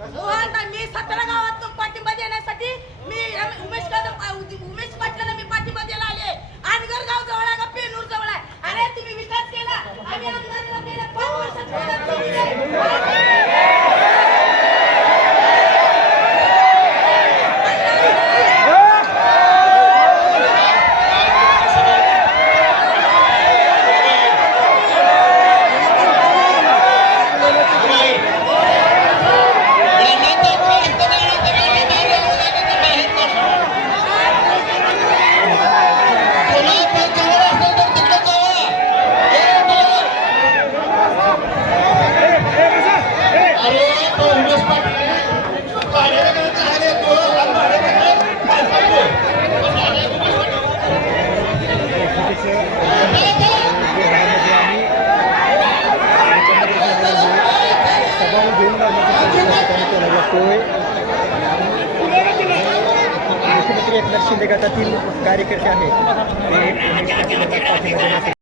आता मी सतरा घेऊन केला जातोय मुख्यमंत्री एकनाथ शिंदे गटातील कार्यकर्ते आहेत. ते